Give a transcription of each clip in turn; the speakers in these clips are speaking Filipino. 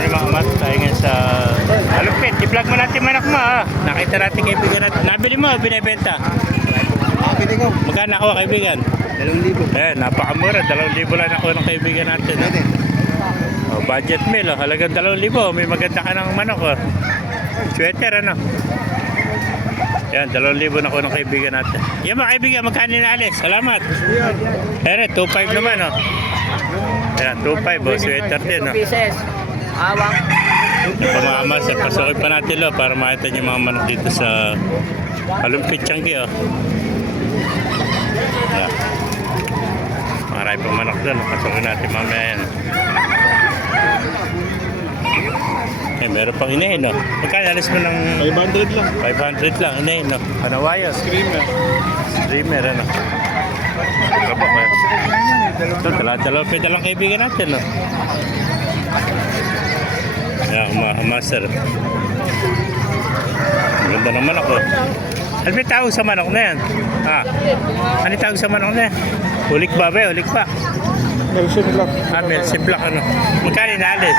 morning mga kamas. Tayo ngayon sa malupit. I-vlog mo natin manok mo ha. Nakita natin kaibigan natin. Nabili mo, binibenta. Pwede ko. Magkano ako kaibigan? 2,000. Eh, napakamura. 2,000 lang ako ng kaibigan natin. Ha? Pwede. Oh, budget meal. Oh. Halagang 2,000. May maganda ka ng manok. Oh. Sweater ano. Yan, 2,000 na ako ng kaibigan natin. Yan mga kaibigan, magkano na alis? Salamat. Ere, 2,500 naman. Oh. Yan, 2,500. Oh. Sweater din. Oh. Pieces. Awang. Pamakamas, pasukin pa natin lo para makita niyo mga manok dito sa Alumpit Changi. Oh. Yeah. Marami pang manok doon. Pasukin natin mamaya yan. Eh, meron pang inahin, no? Magkano alis mo ng 500 lang. 500 lang, inahin, no? Panawayo. Screamer. Streamer, ano? Kapag ba? Ito, dalawa pwede lang kaibigan natin, no? Yan, master. Ganda ng manok, oh. Ano may tawag sa manok na yan? Ah, ano tawag sa manok na yan? Ulik ba ba? Ulik ba? Nelson Black. Ah, Melsi Black, ano? Magkano inaalis?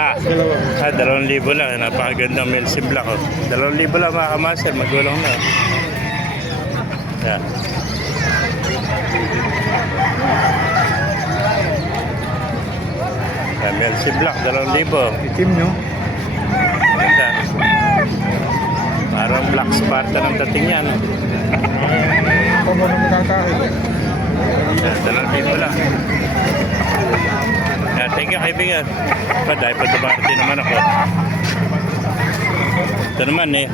Ah, 2,000 lang. Napakaganda ang Melsi Black, oh. 2,000 lang mga kamaster. Magulang na. Yan. Yan, Melsi Black, 2,000. Itim nyo. Ganda. Parang Black Sparta ng dating yan. Ito mo nang nakakahit. 2,000 lang. Yan, thank you kaibigan. Dahil pa dumarating naman ako. Ito naman eh.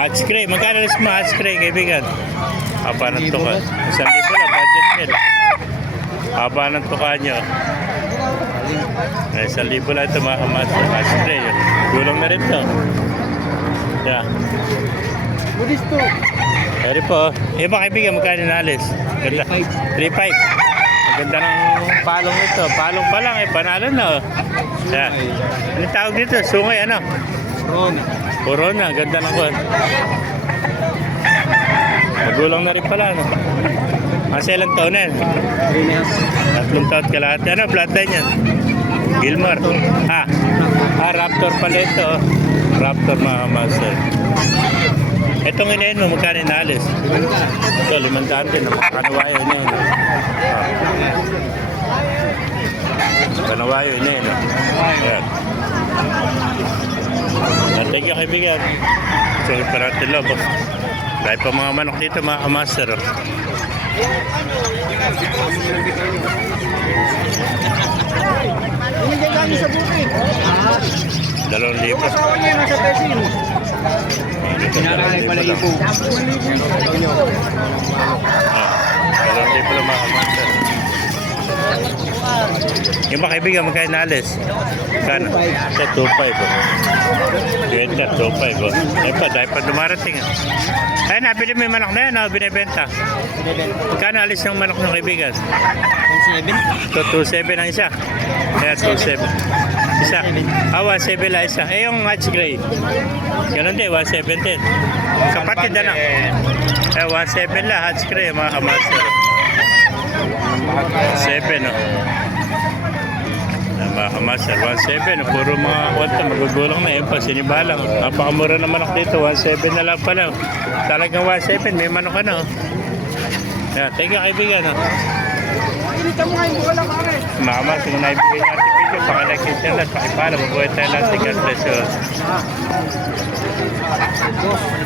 Hot spray. Magkano rin mo hot spray kaibigan? Haba ng tuka. 1,000 lang. Budget meal. Haba ng tuka nyo. 1,000 lang ito mga kamas. Hot spray. Gulong na rin to. Yeah. Budis to. Pwede po. Eh ba kaibigan, magkano naalis? Ganda. 3,500. Maganda ng palong ito. Palong pa lang eh. Panalo na. Oh. Yeah. Ano tawag dito? Sungay ano? Ron. Corona. Ganda ng kuwan. Magulang na rin pala. No? Kasi ilang taon na yan? 3 taon ka lahat. Ano? Bloodline yan? Gilmore. Raptor pala ito. Oh. Raptor mga master. Itong inahin mo, magkano inaalis? Ito, 500 din. Kanawayo inahin. Kanawayo inahin. Ayan. Thank you kaibigan. Sorry pa natin love. Dahil pa mga manok dito mga kamaster. Hindi ka kami sa bukid. 2,000. Kasawa niya nasa Pesin. Pinaraan pala yung po. 2,000 lang mga kamaster. Yung mga kaibigan, magkano naalis? Magkano? 2,500. Ganda, 2,500. Ay pa, dahil pa dumarating. Ay, nabili mo yung manok na yan, binibenta. Magkano alis yung manok ng kaibigan? 2,700 ang isa. Kaya 2,700. Isa. 1,700 lang isa. Eh, yung match gray. Ganun din, 1,700. Kapatid na lang. Eh, 1,700 lang, hatch gray, mga kamaster. 7, no? Mga kamaster, 1,700. Puro mga kwanta, magugulang na. Yan pa, sinibalang. Napakamura na manok dito, 1,700 na lang pala. Talagang 1,700, may manok ka na. Yeah, thank you kaibigan. No? Hindi mo ngayon buka lang kami. Mga kamaster, kung naibigay niyo ating video, pakilike yung channel, pakipala, mabuhay tayo lahat. God bless you.